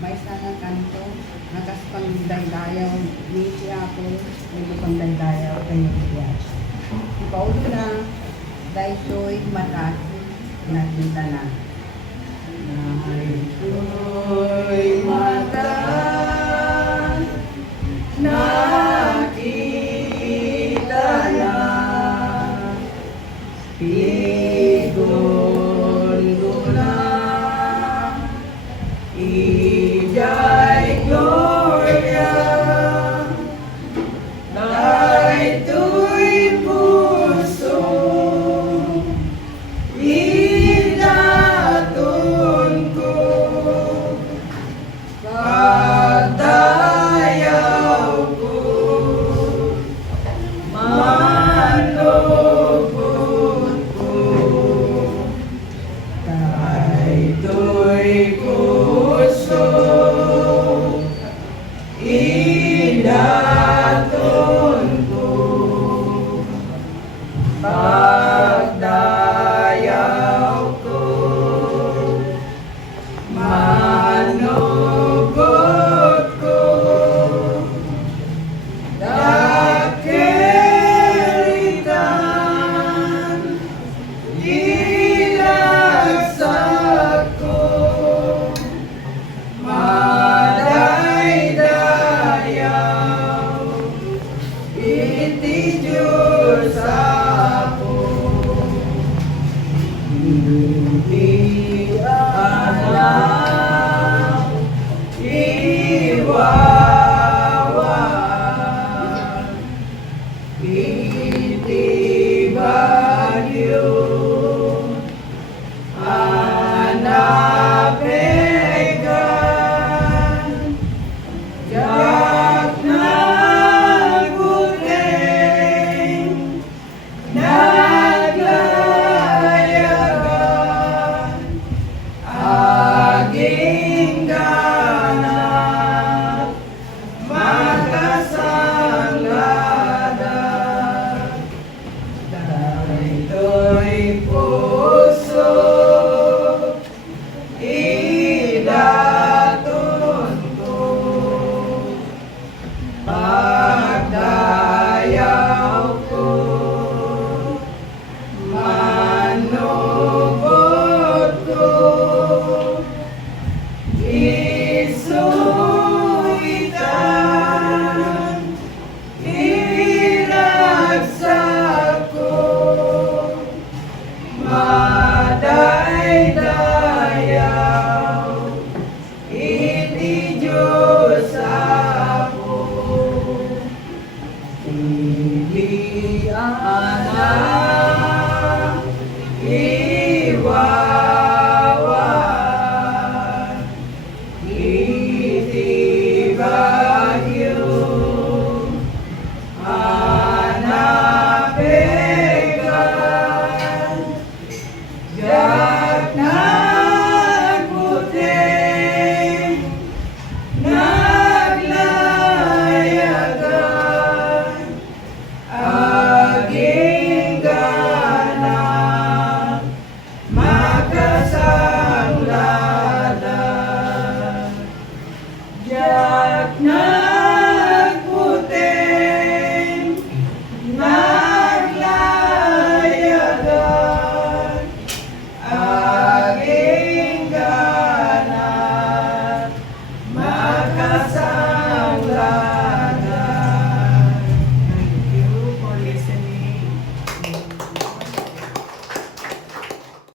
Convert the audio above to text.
may sana kanto, nakas pangdaydayaw, ni siya ako, may pangdaydayaw, kayo siya. Ipaulo na, dahil mataki, nakita na. Dahil mata, nakita na. Pigon ko na, ijay gloria, dahil puso, inaton ko, pagdayaw ko, manobot ko, dahil puso, inaton ko, pagdayaw ko, manugot ko, dakilitan, ilagsak ko, madaydayaw, iti Diyos ako. Hindi alam, iwawa, iti bagyo, anapegan, yak naguteng, naglayagan, aging ganap, makasanglada, dahil puso, idaton ko, pagdayaw ko, manobot ko, isuitan, ilagsak ko, madaydayaw, iti Diyos ako. Hindi alam, iwawa, iti bagyo, anapegan, yak